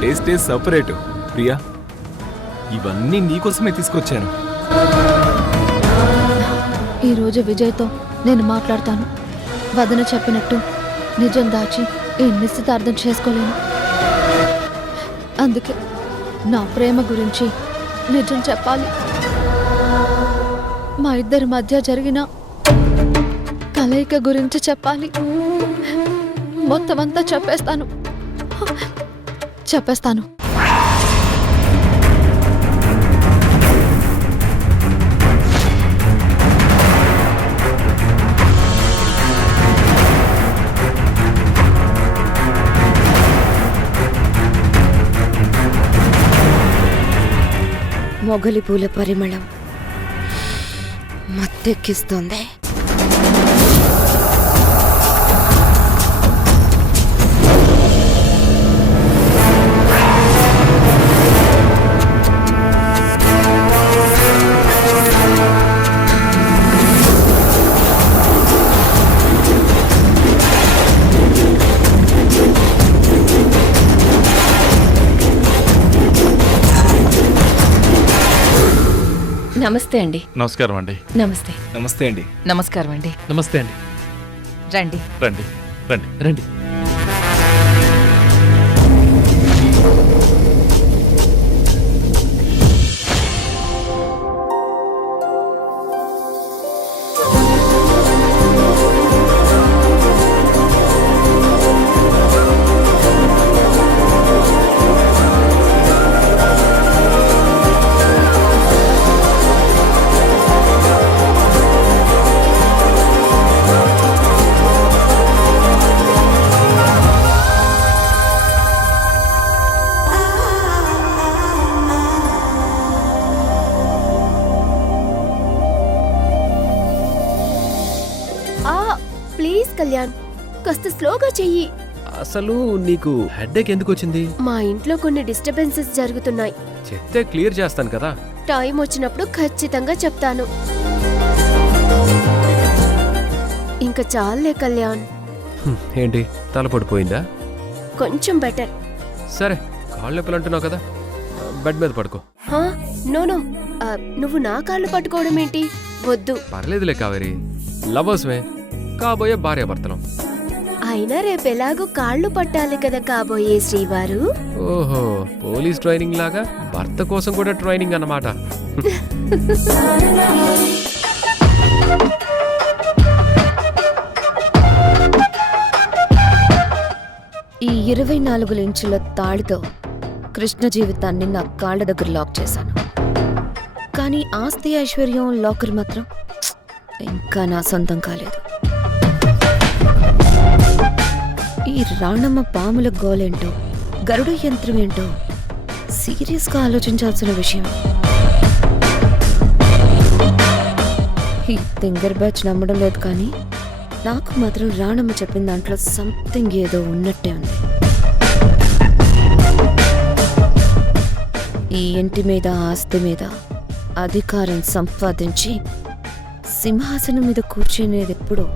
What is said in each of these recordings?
టేస్టే సపరేట్. ప్రియా, ఇవన్నీ నీకోసమే తీసుకొచ్చాను. ఈరోజు విజయ్తో నేను మాట్లాడతాను. వదన చెప్పినట్టు నిజం దాచి ఈ నిశ్చితార్థం చేసుకోలేను. అందుకే నా ప్రేమ గురించి నిజం చెప్పాలి. మా ఇద్దరి మధ్య జరిగిన కలయిక గురించి చెప్పాలి. మొత్తం అంతా చెప్పేస్తాను. మొగలి పూల పరిమళం మత్తెక్కిస్తుంది. నమస్తే అండి. నమస్కారం అండి. నమస్తే. నమస్తే అండి. నమస్కారం అండి. నమస్తే అండి. రండి రండి రండి రండి. ప్లీజ్ కళ్యాణ్, కాస్త స్లోగా చెయ్యి. అసలు నీకు హెడ్ఏక్ ఎందుకు వచ్చింది? మా ఇంట్లో కొన్ని డిస్టర్బెన్సెస్ జరుగుతున్నాయి. చెప్తే క్లియర్ చేస్తాను కదా. టైం వచ్చినప్పుడు ఖచ్చితంగా చెప్తాను. ఇంకా చాలే కళ్యాణ్. ఏంటి, తల పడిపోయిందా? కొంచెం బెటర్. సరే, కాళ్ళు నొప్పులు అంటున్నావు కదా, బెడ్ మీద పడుకో. నో, నువ్వు నా కాళ్ళు పట్టుకోవడం ఏంటి? వద్దు. పర్లేదులే కావేరి, లవర్స్వే, కాబోయే భార్యాభర్తలం. అయినా రేపెలాగూ కాళ్ళు పట్టాలి కదా కాబోయే శ్రీవారు. ఓహో, పోలీస్ ట్రైనింగ్ లాగా భర్త కోసం కూడా ట్రైనింగ్ అన్నమాట. ఈ 24 ఇంచుల తాళితో కృష్ణ జీవితాన్ని నా కాళ్ళ దగ్గర లాక్ చేశాను. కానీ ఆస్తి ఐశ్వర్యం లాకర్ మాత్రం ఇంకా నా సొంతం కాలేదు. ఈ రాణమ్మ పాముల గోలేంటో, గరుడు యంత్రం ఏంటో సీరియస్గా ఆలోచించాల్సిన విషయం. ఈ తింగర్ బ్యాచ్ నమ్మడం లేదు, కానీ నాకు మాత్రం రాణమ్మ చెప్పిన దాంట్లో సంథింగ్ ఏదో ఉన్నట్టే ఉంది. ఈ ఇంటి మీద, ఆస్తి మీద అధికారం సంపాదించి సింహాసనం మీద కూర్చునేది ఎప్పుడో.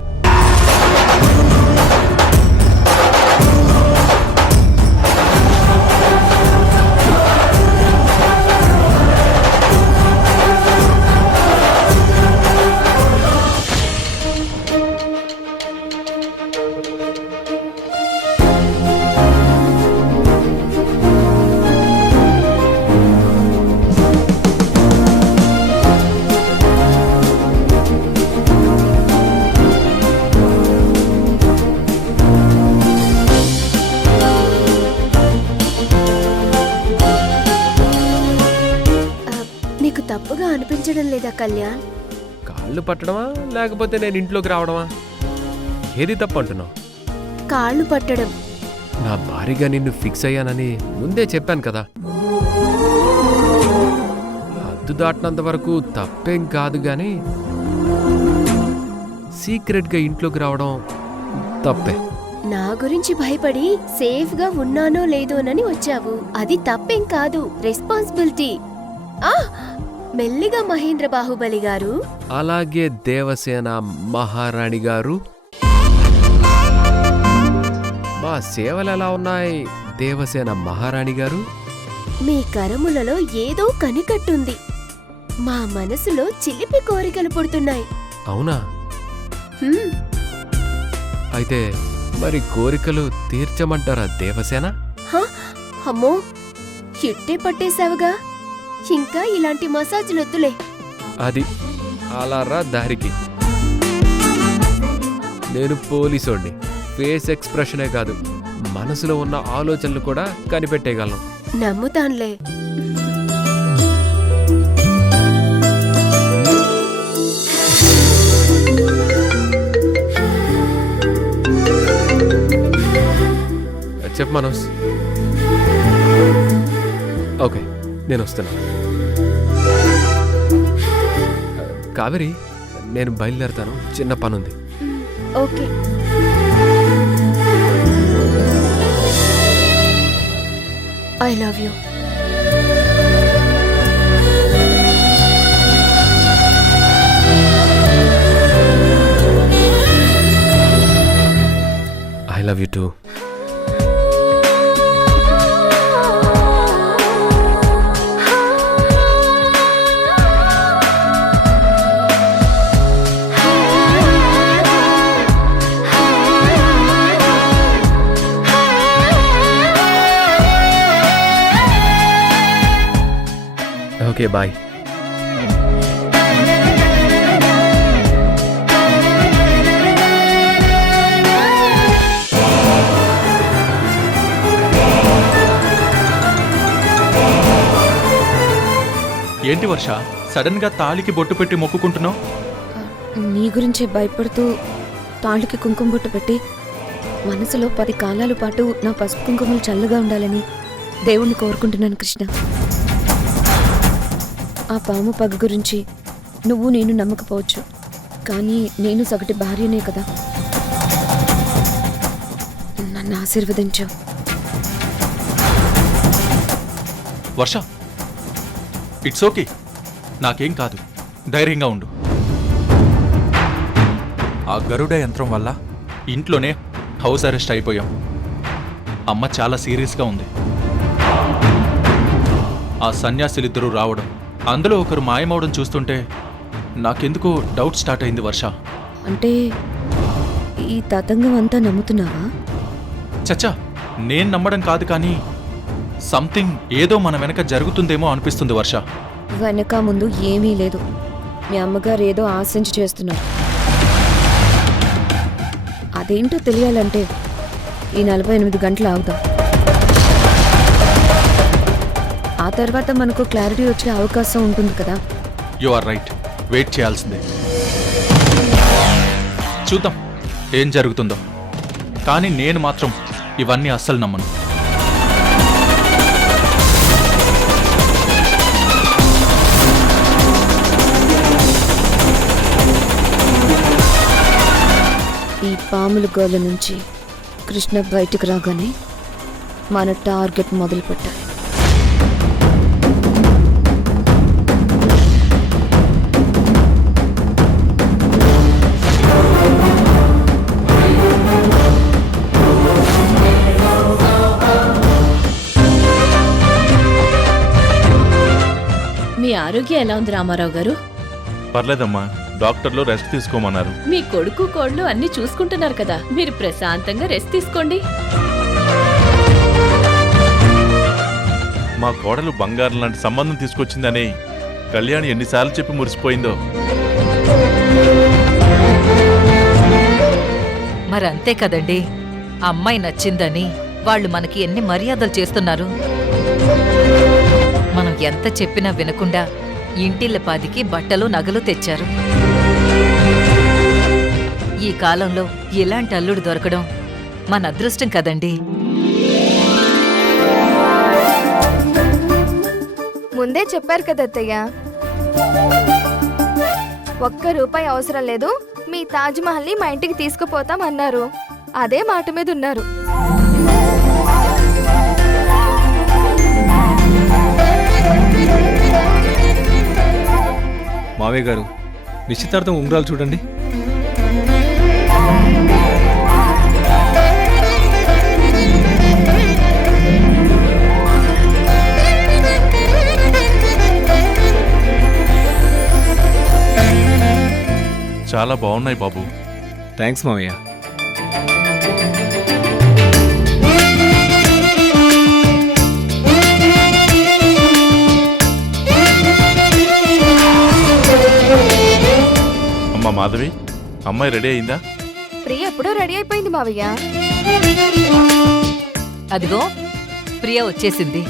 అనిపించడం లేదా కళ్యాణ్? కాళ్ళు పట్టడమా లేకపోతే నేను ఇంట్లోకి రావడమా? ఏది తప్పు అంటున్నావు? కాళ్ళు పట్టడం. నా భారీగా నిన్ను ఫిక్స్ అయ్యానని ముందే చెప్పాను కదా. హద్దు దాటినంత వరకు తప్పేం కాదు గాని సీక్రెట్గా ఇంట్లోకి రావడం తప్పే. నా గురించి భయపడి సేఫ్ గా ఉన్నానో లేదోనని వచ్చావు. అది తప్పేం కాదు, రెస్పాన్సిబిలిటీ. ఆ మెల్లిగా మహేంద్ర బాహుబలి గారు. అలాగే దేవసేన మహారాణి గారు. మా సేవలు ఎలా ఉన్నాయి దేవసేన మహారాణి గారు? మీ కరములలో ఏదో కనికట్టుంది. మా మనసులో చిలిపి కోరికలు పుడుతున్నాయి. అవునా? హ్మ్, అయితే మరి కోరికలు తీర్చమంటారా దేవసేన? హ, అమ్మో చిట్టే పట్టేశావుగా. ఇంకా ఇలాంటి మసాజులొద్దులే. అది అలా రా దారికి. నేను పోలీసోడ్ని. ఫేస్ ఎక్స్ప్రెషనే కాదు, మనసులో ఉన్న ఆలోచనలు కూడా కనిపెట్టేయగలను. నమ్ముతాన్లే. చెప్పు మనోజ్. ఓకే, నేను వస్తున్నా. కావేరి, నేను బయలుదేరతాను, చిన్న పనుంది. Okay. I love you. I love you too. Okay, bye. ఏంటి వర్ష, సడన్ గా తాళికి బొట్టు పెట్టి మొక్కుకుంటున్నావు? నీ గురించే భయపడుతూ తాళ్ళకి కుంకుమ బొట్టు పెట్టి మనసులో 10 కాలాల పాటు నా పసుపు కుంకుమలు చల్లగా ఉండాలని దేవుణ్ణి కోరుకుంటున్నాను కృష్ణ. ఆ పాము పగ గురించి నువ్వు నేను నమ్మకపోవచ్చు, కానీ నేను సగటి భార్యనే కదా. నన్ను ఆశీర్వదించు. వర్ష, ఇట్స్ ఓకే, నాకేం కాదు, ధైర్యంగా ఉండు. ఆ గరుడ యంత్రం వల్ల ఇంట్లోనే హౌస్ అరెస్ట్ అయిపోయాం. అమ్మ చాలా సీరియస్గా ఉంది. ఆ సన్యాసులిద్దరూ రావడం, అందులో ఒకరు మాయమవడం చూస్తుంటే నాకెందుకో డౌట్ స్టార్ట్ అయింది వర్ష. అంటే ఈ తతంగం అంతా నమ్ముతున్నావా? చచ్చా, నేను నమ్మడం కాదు, కానీ సంథింగ్ ఏదో మన వెనక జరుగుతుందేమో అనిపిస్తుంది వర్ష. వెనక ముందు ఏమీ లేదు. మీ అమ్మగారు ఏదో ఆశించి చేస్తున్నారు. అదేంటో తెలియాలంటే ఈ 48 గంటలు ఆగుదాం. ఆ తర్వాత మనకు క్లారిటీ వచ్చే అవకాశం ఉంటుంది కదా. యు ఆర్ రైట్, వెయిట్ చేయాల్సిందే. చూద్దాం ఏం జరుగుతుందో, కానీ నేను మాత్రం ఇవన్నీ అస్సలు నమ్మను. ఈ పాముల గోల నుంచి కృష్ణ బయటకు రాగానే మన టార్గెట్ మొదలు పెట్టాలి. మీ ఆరోగ్యం ఎలా ఉంది రామారావు గారు? పర్లేదమ్మా, డాక్టర్లు రెస్ట్ తీసుకోమన్నారు. మీ కొడుకు కోళ్ళు అన్ని చూసుకుంటున్నారు కదా, మీరు ప్రశాంతంగా రెస్ట్ తీసుకోండి. మా కోడలు బంగారం లాంటి సంబంధం తీసుకొచ్చిందని కళ్యాణి ఎన్నిసార్లు చెప్పి మురిసిపోయిందో. మరంతే కదండి, అమ్మాయి నచ్చిందని వాళ్ళు మనకి ఎన్ని మర్యాదలు చేస్తున్నారు. మనం ఎంత చెప్పినా వినకుండా ఇంటిల్లపాదికి బట్టలు నగలు తెచ్చారు. ఈ కాలంలో ఇలాంటి అల్లుడు దొరకడం మన అదృష్టం కదండి. ముందే చెప్పారు కదా అత్తయ్య, ₹1 అవసరం లేదు, మీ తాజ్మహల్ని మా ఇంటికి తీసుకుపోతాం అన్నారు. అదే మాట మీద ఉన్నారు. మావయ్య గారు, నిశ్చితార్థం ఉంగరాలు చూడండి. చాలా బాగున్నాయి బాబు. థ్యాంక్స్ మావయ్య. అమ్మా మాధవి, అమ్మాయి రెడీ అయిందా? ప్రియ ఎప్పుడో రెడీ అయిపోయింది మావయ్య. అదిగో ప్రియ వచ్చేసింది.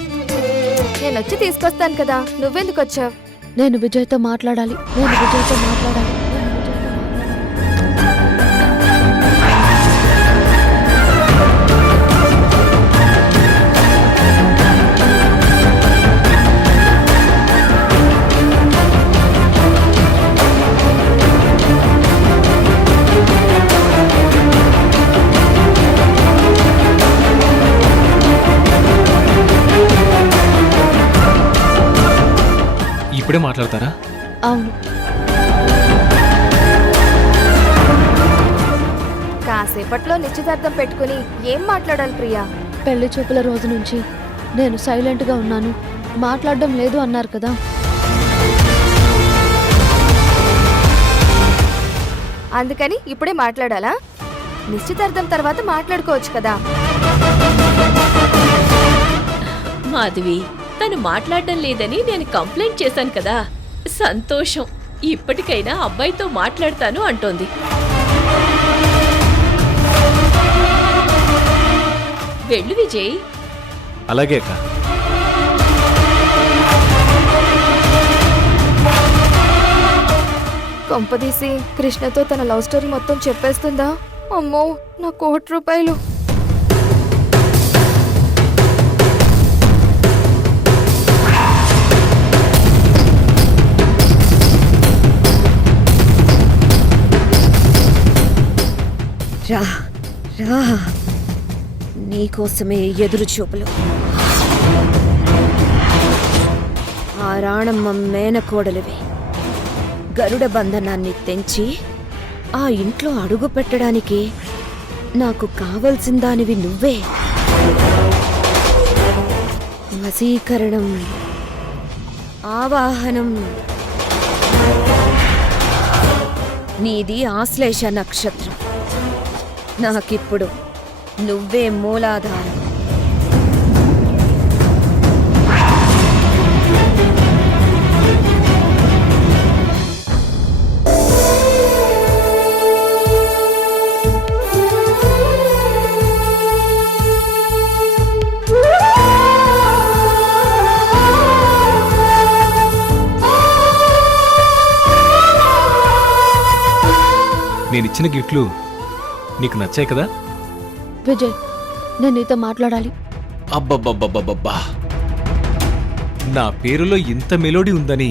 నేను వచ్చి తీసుకొస్తాను కదా, నువ్వెందుకు వచ్చావు? నేను విజయ్తో మాట్లాడాలి. ఇప్పుడే మాట్లాడతారా? అవును. కాసేపట్లో నిశ్చితార్థం పెట్టుకుని ఏం మాట్లాడాలి ప్రియా? పెళ్లి చూపుల రోజు నుంచి నేను సైలెంట్గా ఉన్నాను, మాట్లాడడం లేదు అన్నారు కదా. అందుకని ఇప్పుడే మాట్లాడాలా? నిశ్చితార్థం తర్వాత మాట్లాడుకోవచ్చు కదా. మాధవి, తను మాట్లాడడం లేదని నేను కంప్లైంట్ చేశాను కదా. సంతోషం, ఇప్పటికైనా అబ్బాయితో మాట్లాడతాను అంటోంది. వెళ్ళు విజయ్. అలాగే అక్క. కొంపదీసి కృష్ణతో తన లవ్ స్టోరీ మొత్తం చెప్పేస్తుందా? అమ్మో, నా ₹1,00,00,000. రా రా, నీకోసమే ఎదురు చూపులు. ఆ రాణమ్మ మేనకోడలివి. గరుడ బంధనాన్ని తెంచి ఆ ఇంట్లో అడుగు పెట్టడానికి నాకు కావలసిందానివి నువ్వే. వశీకరణం, ఆవాహనం. నీది ఆశ్లేష నక్షత్రం. నాకిప్పుడు నువ్వే మూలాధారం. నేనిచ్చిన గిఫ్ట్లు నీకు నచ్చాయి కదా? విజయ్, నేను నీతో మాట్లాడాలి. అబ్బబ్బబ్బబ్బబ్బా, నా పేరులో ఇంత మెలోడీ ఉందని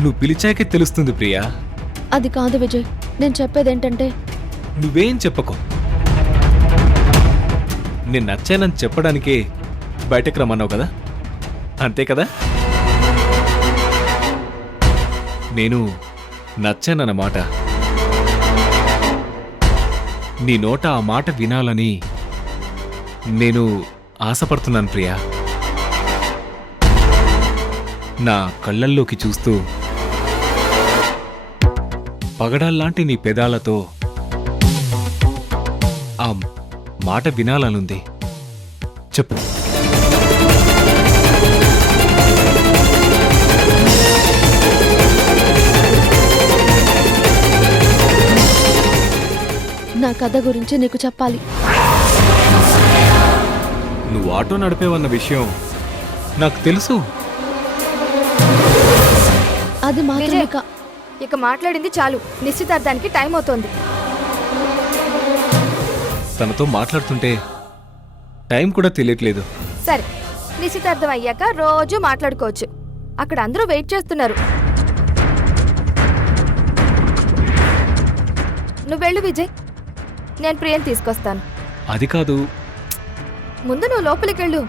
నువ్వు పిలిచాకే తెలుస్తుంది ప్రియా. అది కాదు విజయ్, నేను చెప్పేదేంటంటే. నువ్వేం చెప్పకు. నేను నచ్చానని చెప్పడానికే బయటకు రమ్మన్నావు కదా, అంతే కదా? నేను నచ్చానన్నమాట. నీ నోట ఆ మాట వినాలని నేను ఆశపడుతున్నాను ప్రియా. నా కళ్ళల్లోకి చూస్తూ పగడాల్లాంటి నీ పెదాలతో ఆ మాట వినాలనుంది. చెప్పు. నా కథ గురించి నీకు చెప్పాలి. నువ్వు ఆటో నడిపేవన్న విషయం నాకు తెలుసు. అది మాత్రమే విజయ్, ఇక మాట్లాడింది చాలు. నిశ్చితార్థానికి టైం అవుతోంది. తనతో మాట్లాడుతుంటే టైం కూడా తెలియట్లేదు. సరే, నిశ్చితార్థం అయ్యాక రోజు మాట్లాడుకోవచ్చు. అక్కడ అందరూ వెయిట్ చేస్తున్నారు. నువ్వు వెళ్ళు విజయ్, నేను ప్రియని తీసుకొస్తాను. అది కాదు. ముందు నువ్వు లోపలికి వెళ్ళు,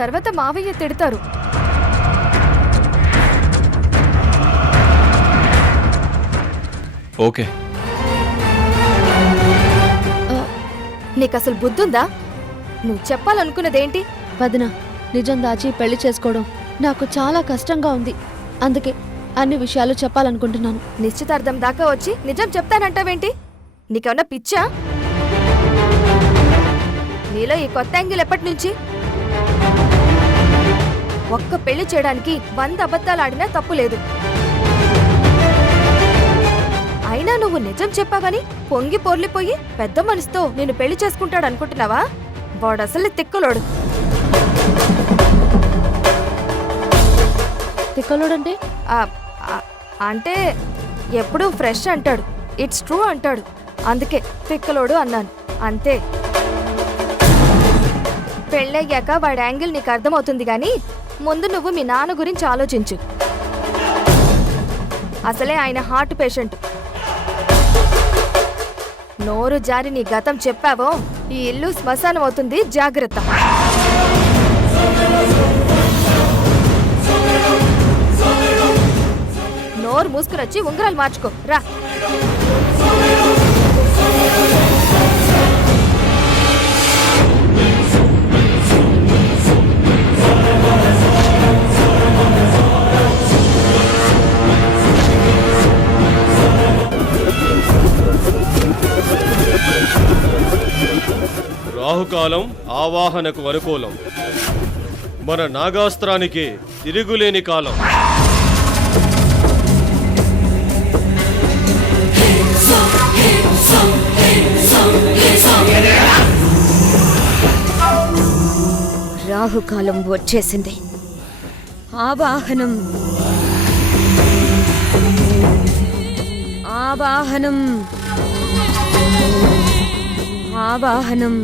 తర్వాత మావయ్య తిడతారు. ఓకే. నీకు అసలు బుద్ధుందా? నువ్వు చెప్పాలనుకున్నదేంటి? వదిన, నిజం దాచి పెళ్లి చేసుకోవడం నాకు చాలా కష్టంగా ఉంది. అందుకే అన్ని విషయాలు చెప్పాలనుకుంటున్నాను. నిశ్చితార్థం దాకా వచ్చి నిజం చెప్తానంటావేంటి? నీకేమన్నా పిచ్చా? నీలో ఈ కొత్త యాంగిల్ ఎప్పటి నుంచి? ఒక్క పెళ్లి చేయడానికి 100 అబద్ధాలు ఆడినా తప్పు లేదు. అయినా నువ్వు నిజం చెప్పావని పొంగి పొర్లిపోయి పెద్ద మనసుతో నేను పెళ్లి చేసుకుంటాడు అనుకుంటున్నావా? వాడు అసలు తిక్కలోడు. తిక్కలోడంటే? అంటే ఎప్పుడూ ఫ్రెష్ అంటాడు, ఇట్స్ ట్రూ అంటాడు. అందుకే తిక్కలోడు అన్నాను, అంతే. పెళ్ళయ్యాక వాడి యాంగిల్ నీకు అర్థమవుతుంది గాని ముందు నువ్వు మీ నాన్న గురించి ఆలోచించు. అసలే ఆయన హార్ట్ పేషెంట్. నోరు జారి నీ గతం చెప్పావో ఈ ఇల్లు శ్మశానం అవుతుంది, జాగ్రత్త. నోరు మూసుకునొచ్చి ఉంగరాలు మార్చుకో రా. రాహుకాలం ఆవాహనకు అనుకూలం. మన నాగాస్త్రానికి తిరుగులేని కాలం. రాహుకాలం వచ్చేసింది. ఆవాహనం ఆవాహనం ఆవాహనం.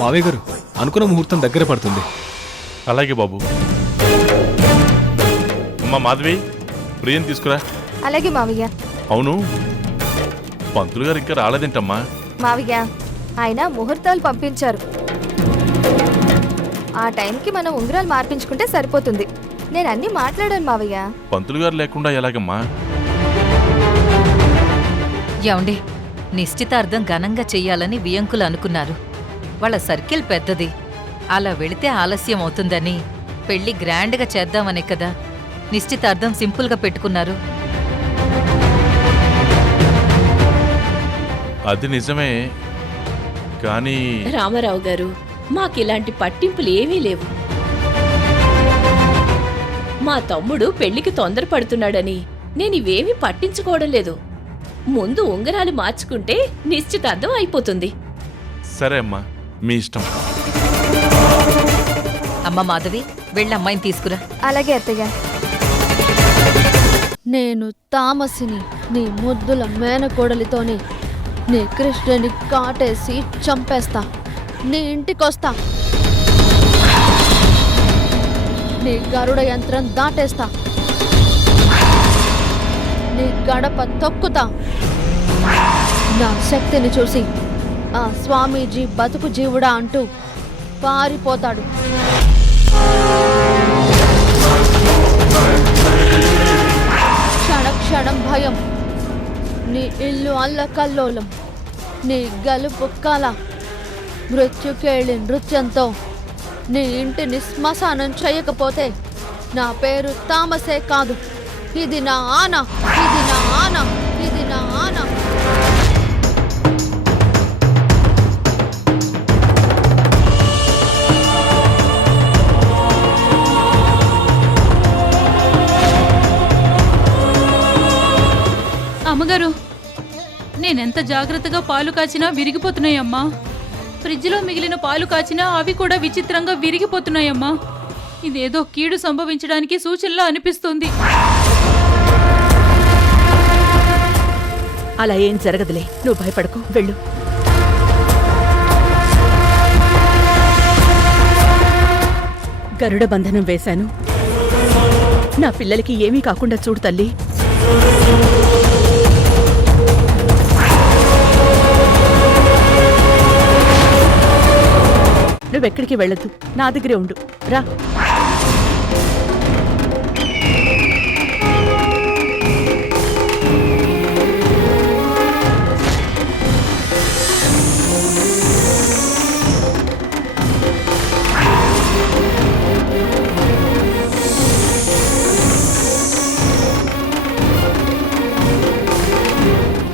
మావయ్య గారు, అనుకున్న ముహూర్తం దగ్గర పడుతుంది. అలాగే బాబు. అమ్మా మాధవి, ప్రియని తీసుకురా. అలాగే మావయ్య. అవును, పంతులు గారు ఇంకా రాలేదేంటమ్మా? మావయ్య, ఆయన ముహూర్తాలు పంపించారు. ఆ టైంకి మనం ఉంగరాలు మార్పించుకుంటే సరిపోతుంది. నేను అన్ని మాట్లాడాను మావయ్య. పంతులు గారు లేకుండా ఎలాగమ్మా? ఏమండి, నిశ్చితార్థం ఘనంగా చెయ్యాలని వియంకులు అనుకున్నారు. వాళ్ళ సర్కిల్ పెద్దది. అలా వెళితే ఆలస్యం అవుతుందని పెళ్లి గ్రాండ్గా చేద్దామనే కదా నిశ్చితార్థం సింపుల్గా పెట్టుకున్నారు. అది నిజమే, కానీ రామారావు గారు, మాకిలాంటి పట్టింపులు ఏమీ లేవు. మా తమ్ముడు పెళ్లికి తొందరపడుతున్నాడని నేనివేమీ పట్టించుకోవడం లేదు. ముందు ఉంగరాలు మార్చుకుంటే నిశ్చితార్థం అయిపోతుంది. సరే అమ్మా, మీ ఇష్టం. అమ్మ మాధవి, వెళ్ళి అమ్మాయిని తీసుకురా. అలాగే అత్తయ్య. నేను తామసిని, నీ ముద్దుల మేనకోడలితోనే నీ కృష్ణుని కాటేసి చంపేస్తా. నీ ఇంటికొస్తా. నీ గరుడ యంత్రం దాటేస్తా. నీ గడప తొక్కుతా. నా శక్తిని చూసి ఆ స్వామీజీ బతుకు జీవుడా అంటూ పారిపోతాడు. క్షణ క్షణం భయం. నీ ఇల్లు అల్లకల్లోలం. నీ గలుపు కళ మృత్యుకేళి నృత్యంతో నీ ఇంటిని శ్మశానం చేయకపోతే నా పేరు తామసే కాదు. ఇది నా ఆన, ఇది నా ఆన, ఇది నా ఆన. అమ్మగారు, నేనెంత జాగ్రత్తగా పాలు కాచినా విరిగిపోతున్నాయమ్మా. ఫ్రిడ్జ్లో మిగిలిన పాలు కాచినా అవి కూడా విచిత్రంగా విరిగిపోతున్నాయమ్మా. ఇదేదో కీడు సంభవించడానికి సూచనలా అనిపిస్తుంది. అలా ఏం జరగదులే, నువ్వు భయపడకు, వెళ్ళు. గరుడ బంధనం వేశాను. నా పిల్లలకి ఏమీ కాకుండా చూడు తల్లి. నువ్వెక్కడికి వెళ్ళొద్దు, నా దగ్గరే ఉండు. రా.